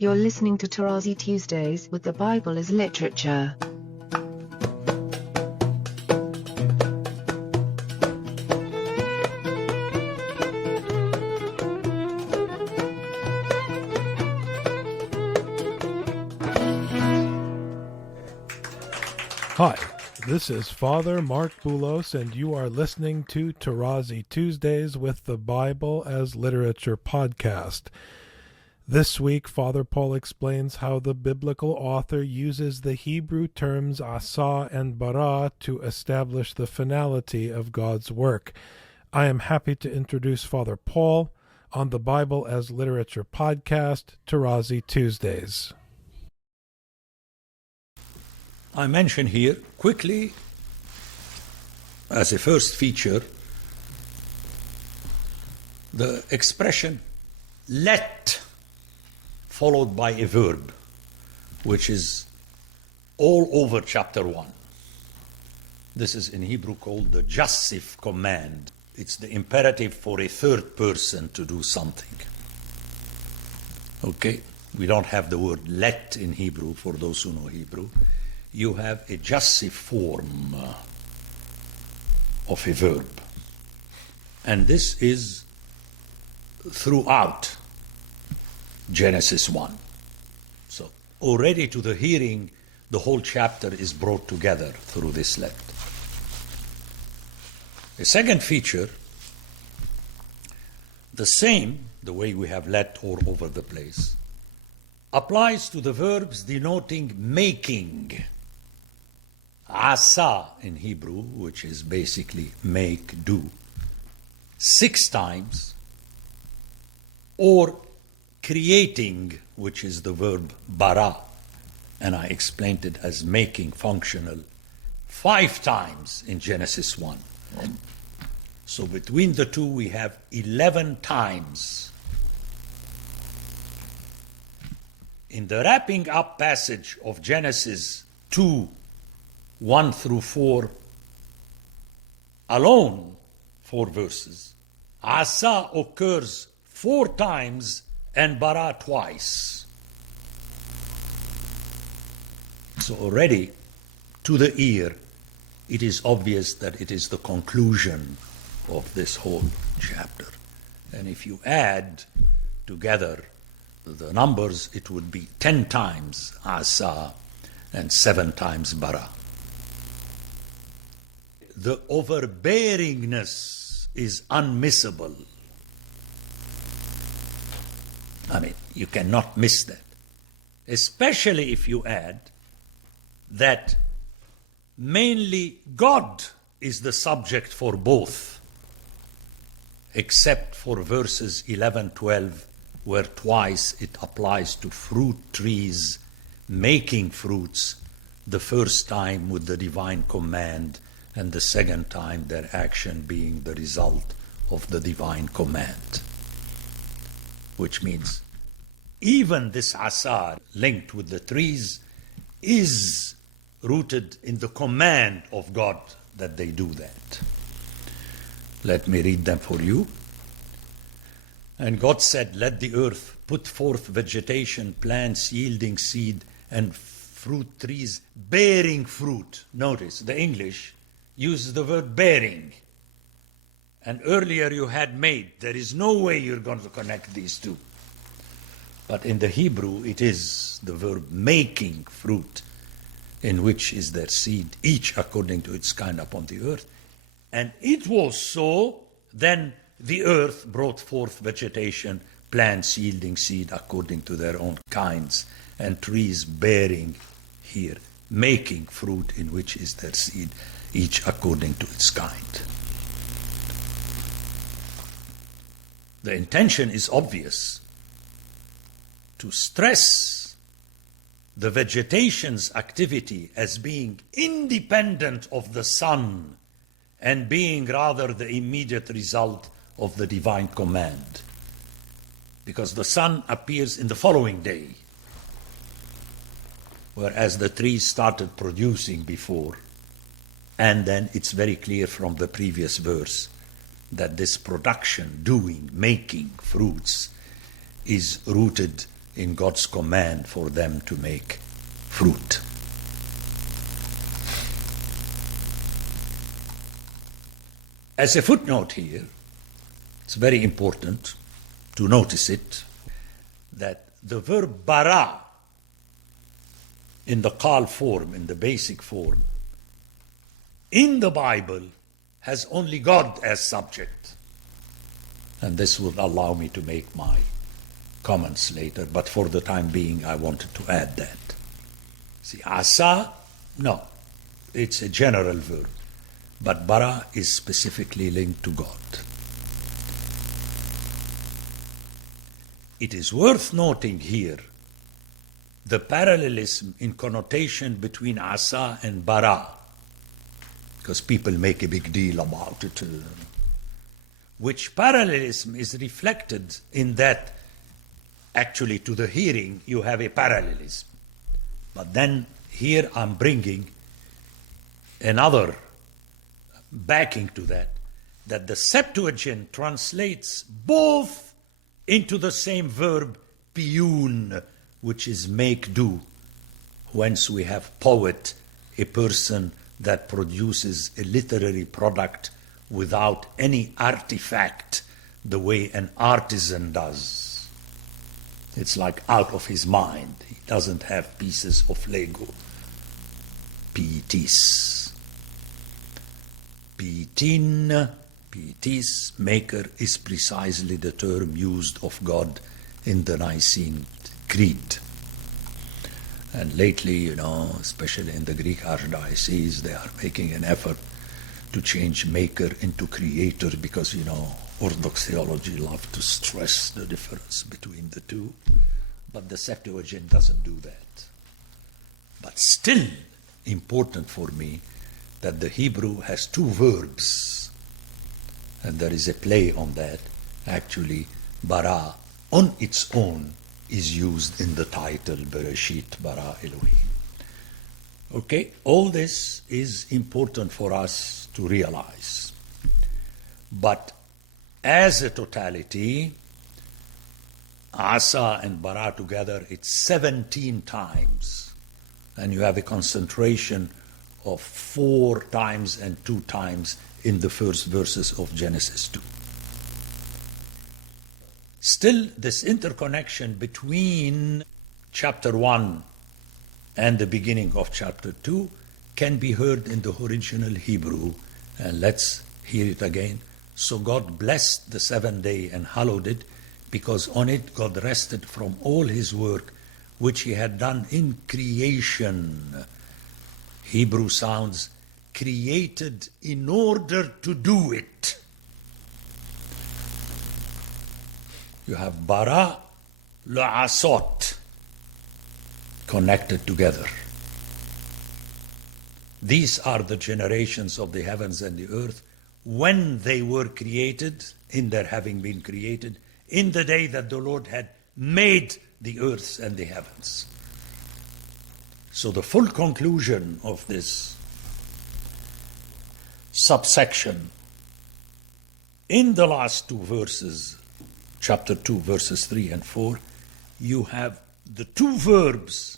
You're listening to Tarazi Tuesdays with the Bible as Literature. Hi, this is Father Mark Boulos, and you are listening to Tarazi Tuesdays with the Bible as Literature podcast. This week, Father Paul explains how the biblical author uses the Hebrew terms Asah and Bara to establish the finality of God's work. I am happy to introduce Father Paul on the Bible as Literature podcast, Tarazi Tuesdays. I mention here quickly, as a first feature, the expression let, followed by a verb, which is all over chapter 1. This is in Hebrew called the jussive command. It's the imperative for a third person to do something. Okay? We don't have the word let in Hebrew for those who know Hebrew. You have a jussive form of a verb. And this is throughout Genesis 1. So already to the hearing, the whole chapter is brought together through this let. The second feature, the same, the way we have let all over the place, applies to the verbs denoting making. Asa in Hebrew, which is basically make, do, 6 times, or creating, which is the verb bara, and I explained it as making functional, 5 times in Genesis 1. So between the two we have 11 times. In the wrapping up passage of Genesis 2, 1 through 4, alone, 4 verses, Asa occurs 4 times and Bara twice. So already, to the ear, it is obvious that it is the conclusion of this whole chapter. And if you add together the numbers, it would be 10 times Asa and 7 times Bara. The overbearingness is unmissable. I mean, you cannot miss that. Especially if you add that mainly God is the subject for both, except for verses 11, 12, where twice it applies to fruit trees making fruits, the first time with the divine command, and the second time their action being the result of the divine command. Which means even this asar linked with the trees is rooted in the command of God that they do that. Let me read them for you. And God said, let the earth put forth vegetation, plants yielding seed, and fruit trees bearing fruit. Notice, the English uses the word bearing. And earlier you had made. There is no way you're going to connect these two. But in the Hebrew, it is the verb making fruit, in which is their seed, each according to its kind upon the earth. And it was so, then the earth brought forth vegetation, plants yielding seed according to their own kinds, and trees bearing here, making fruit in which is their seed, each according to its kind. The intention is obvious, to stress the vegetation's activity as being independent of the sun and being rather the immediate result of the divine command. Because the sun appears in the following day, whereas the trees started producing before. And then it's very clear from the previous verse that this production, doing, making fruits is rooted in God's command for them to make fruit. As a footnote here, it's very important to notice it, that the verb bara in the qal form, in the basic form, in the Bible has only God as subject. And this will allow me to make my comments later, but for the time being I wanted to add that. See, asa, no, it's a general verb, but bara is specifically linked to God. It is worth noting here the parallelism in connotation between asa and bara, because people make a big deal about it, which parallelism is reflected in that actually to the hearing you have a parallelism. But then here I'm bringing another backing to that the Septuagint translates both into the same verb piyun, which is make do, whence we have poet, a person that produces a literary product without any artifact, the way an artisan does. It's like out of his mind. He doesn't have pieces of Lego. Pietis. Pietis, maker, is precisely the term used of God in the Nicene Creed. And lately, especially in the Greek Archdiocese, they are making an effort to change maker into creator because, Orthodox theology loves to stress the difference between the two. But the Septuagint doesn't do that. But still important for me that the Hebrew has two verbs. And there is a play on that. Actually, bara on its own is used in the title Bereshit bara Elohim. Okay, all this is important for us to realize. But as a totality, Asah and Bara together, it's 17 times. And you have a concentration of 4 times and 2 times in the first verses of Genesis 2. Still, this interconnection between chapter 1 and the beginning of chapter 2 can be heard in the original Hebrew. And let's hear it again. So God blessed the 7th day and hallowed it, because on it God rested from all his work which he had done in creation. Hebrew sounds created in order to do it. You have bara la'asot connected together. These are the generations of the heavens and the earth when they were created, in their having been created, in the day that the Lord had made the earth and the heavens. So the full conclusion of this subsection in the last 2 verses, chapter 2, verses 3 and 4, you have the 2 verbs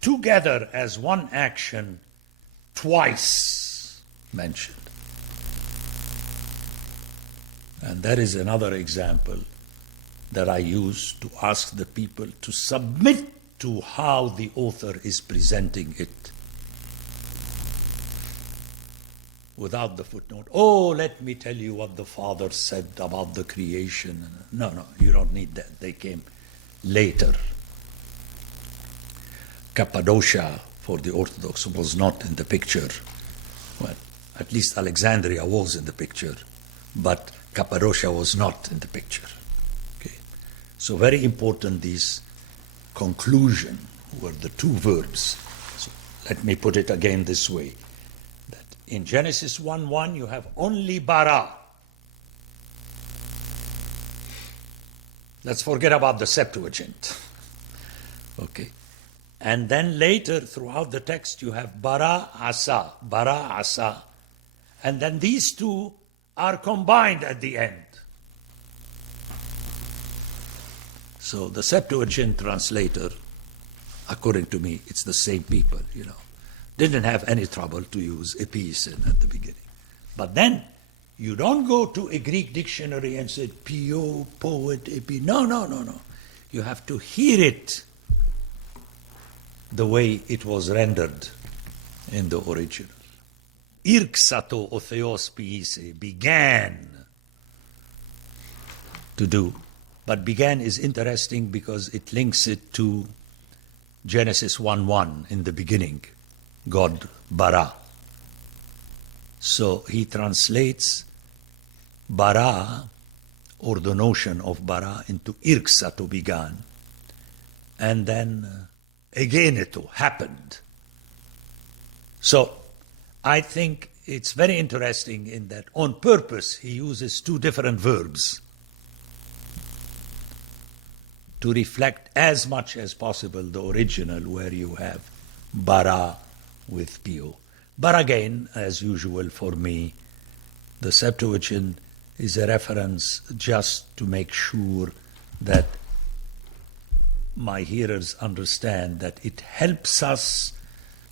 together as one action twice mentioned. And that is another example that I use to ask the people to submit to how the author is presenting it. Without the footnote, let me tell you what the Father said about the creation. No, you don't need that. They came later. Cappadocia, for the Orthodox, was not in the picture. Well, at least Alexandria was in the picture, but Cappadocia was not in the picture. Okay, so very important, this conclusion were the 2 verbs. So let me put it again this way. That in Genesis 1:1 you have only bara. Let's forget about the Septuagint. Okay. And then later throughout the text you have bara asa. And then these 2 are combined at the end. So the Septuagint translator, according to me, it's the same people, didn't have any trouble to use episen at the beginning. But then you don't go to a Greek dictionary and say, pio, poet, epi. No. You have to hear it the way it was rendered in the original. Irksato o theos piise, began to do. But began is interesting because it links it to Genesis 1:1, in the beginning, God bara. So he translates bara, or the notion of bara, into irksato, began. And then egeneto, happened. So I think it's very interesting in that on purpose he uses two different verbs to reflect as much as possible the original, where you have bara with pio. But again, as usual for me, the Septuagint is a reference just to make sure that my hearers understand that it helps us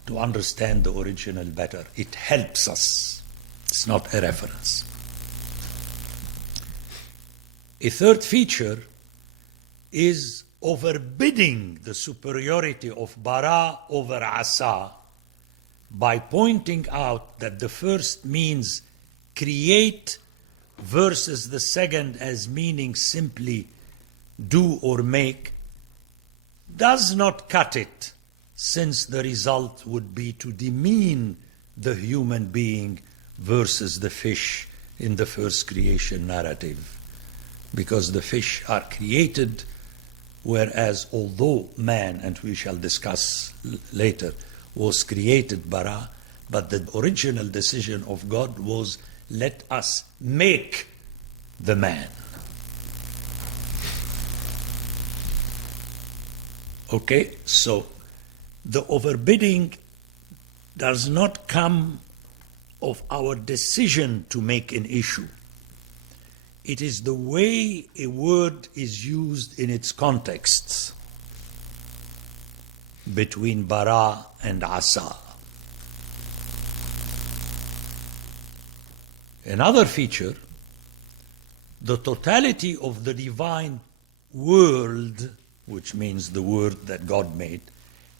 to understand the original better. It helps us. It's not a reference. A third feature is overbidding the superiority of bara over Asah by pointing out that the first means create versus the second as meaning simply do or make, does not cut it, since the result would be to demean the human being versus the fish in the first creation narrative. Because the fish are created, whereas although man, and we shall discuss later, was created bara, but the original decision of God was, let us make the man. Okay, so the overbidding does not come of our decision to make an issue. It is the way a word is used in its contexts between bara and Asah. Another feature, the totality of the divine world, which means the word that God made,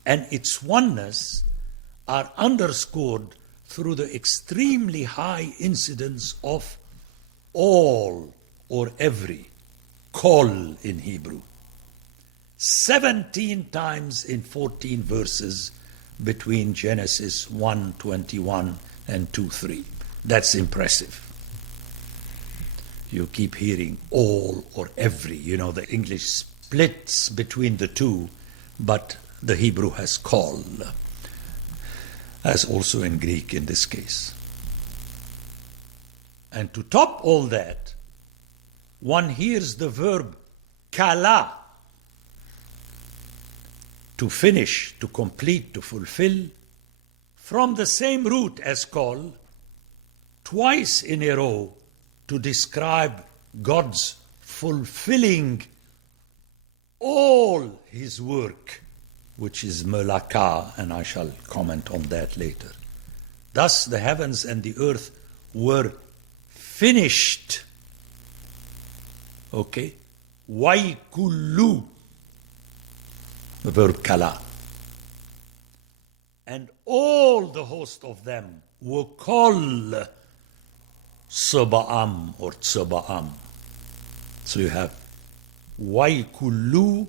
and its oneness are underscored through the extremely high incidence of all or every, kol in Hebrew. 17 times in 14 verses between Genesis 1:21 and 2:3. That's impressive. You keep hearing all or every. The English splits between the two, but the Hebrew has kol, as also in Greek in this case. And to top all that, one hears the verb kala, to finish, to complete, to fulfill, from the same root as kol, twice in a row, to describe God's fulfilling all his work, which is melaka, and I shall comment on that later. Thus the heavens and the earth were finished. Okay? Waikullu, the verb kala. And all the host of them were kol saba'am or tsaba'am. So you have Waikullu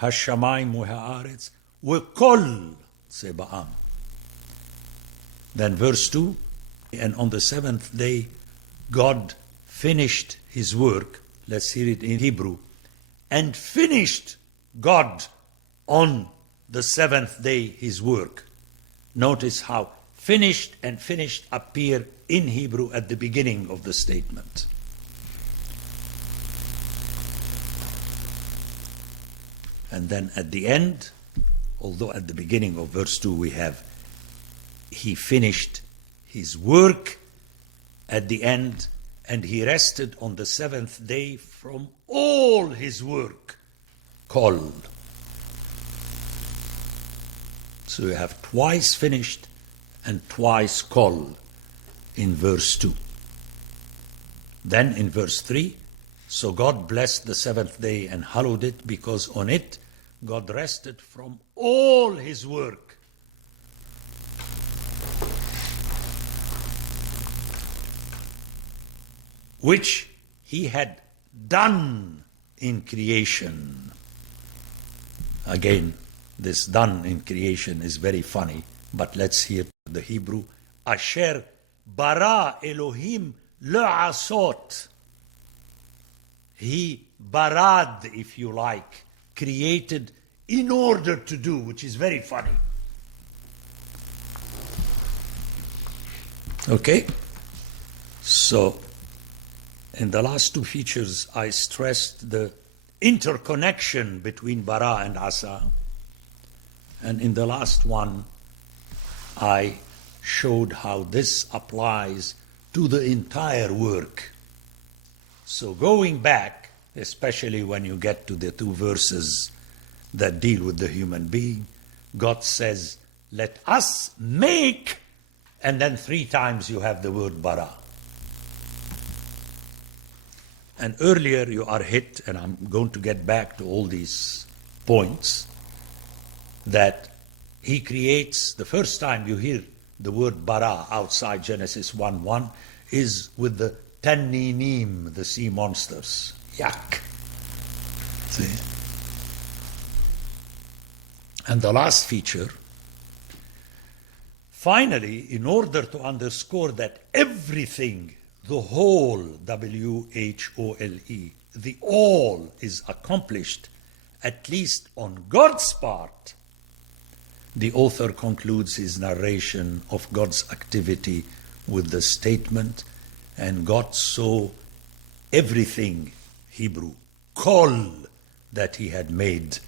hashamayim ha'aretz were kol saba'am. Then verse 2, and on the seventh day God finished his work. Let's hear it in Hebrew. And finished God on the seventh day his work. Notice how finished and finished appear in Hebrew at the beginning of the statement. And then at the end, although at the beginning of verse 2 we have he finished his work, at the end, and he rested on the seventh day from all his work. Kol. So you have twice finished and twice kol in verse 2. Then in verse 3, so God blessed the seventh day and hallowed it, because on it God rested from all his work. Which he had done in creation. Again, this done in creation is very funny, but let's hear the Hebrew. Asher bara Elohim le'asot. He barad, if you like, created in order to do, which is very funny. Okay? So, in the last two features, I stressed the interconnection between bara and asa. And in the last one, I showed how this applies to the entire work. So going back, especially when you get to the two verses that deal with the human being, God says, let us make, and then 3 times you have the word bara. And earlier you are hit, and I'm going to get back to all these points, that he creates, the first time you hear the word bara outside Genesis 1:1 is with the tanninim, the sea monsters. Yuck. See? And the last feature, finally, in order to underscore that everything, the whole, W-H-O-L-E, the all is accomplished, at least on God's part, the author concludes his narration of God's activity with the statement, and God saw everything, Hebrew, kol, that he had made,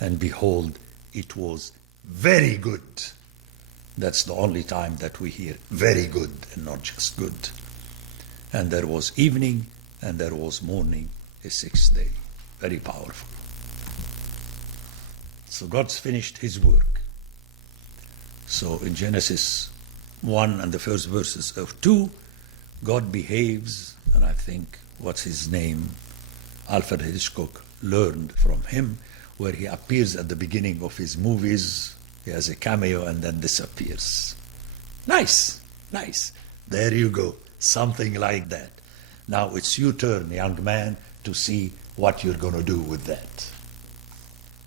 and behold, it was very good. That's the only time that we hear very good and not just good. And there was evening and there was morning, a 6th day. Very powerful. So God's finished his work. So in Genesis 1 and the first verses of 2, God behaves, and I think, what's his name? Alfred Hitchcock learned from him, where he appears at the beginning of his movies, he has a cameo and then disappears. Nice, nice. There you go, something like that. Now it's your turn, young man, to see what you're going to do with that.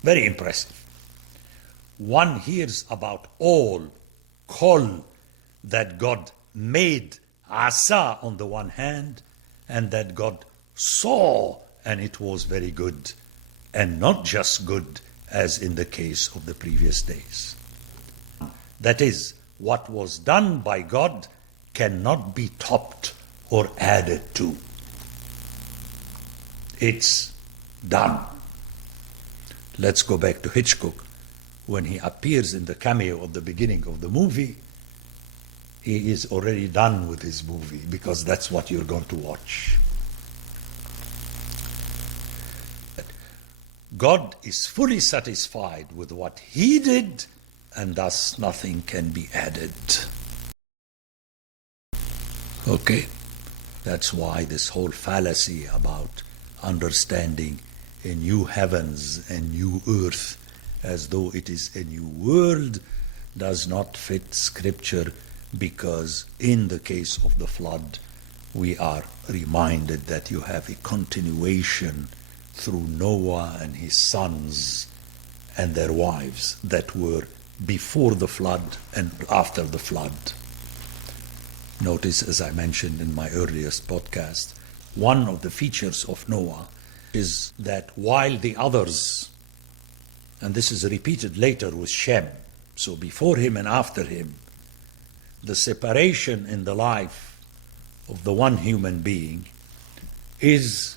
Very impressive. One hears about all, kol, that God made, asa on the one hand, and that God saw, and it was very good, and not just good, as in the case of the previous days. That is, what was done by God cannot be topped or added to. It's done. Let's go back to Hitchcock. When he appears in the cameo at the beginning of the movie, he is already done with his movie, because that's what you're going to watch. God is fully satisfied with what he did, and thus nothing can be added. Okay? That's why this whole fallacy about understanding a new heavens and new earth as though it is a new world does not fit Scripture, because in the case of the flood, we are reminded that you have a continuation through Noah and his sons and their wives that were before the flood and after the flood. Notice, as I mentioned in my earliest podcast, one of the features of Noah is that while the others, and this is repeated later with Shem, so before him and after him, the separation in the life of the one human being is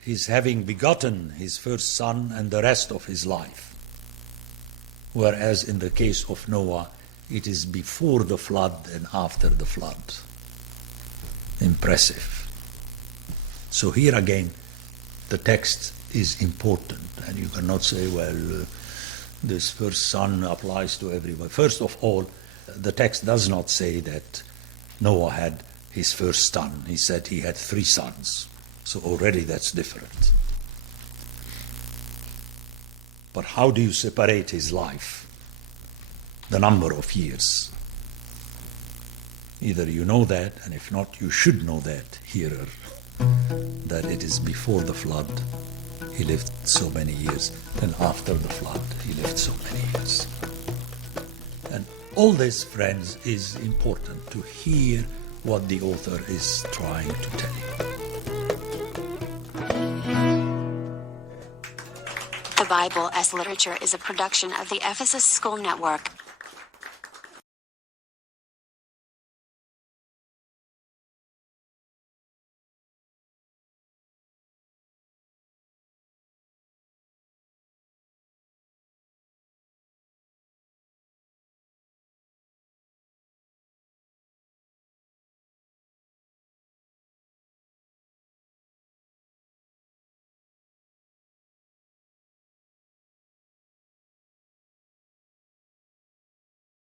his having begotten his first son and the rest of his life. Whereas in the case of Noah, it is before the flood and after the flood. Impressive. So here again, the text is important, and you cannot say, well, this first son applies to everyone. First of all, the text does not say that Noah had his first son. He said he had 3 sons. So already that's different. But how do you separate his life? The number of years. Either you know that, and if not, you should know that, hearer, that it is before the flood he lived so many years, and after the flood he lived so many years. And all this, friends, is important to hear what the author is trying to tell you. The Bible as Literature is a production of the Ephesus School Network.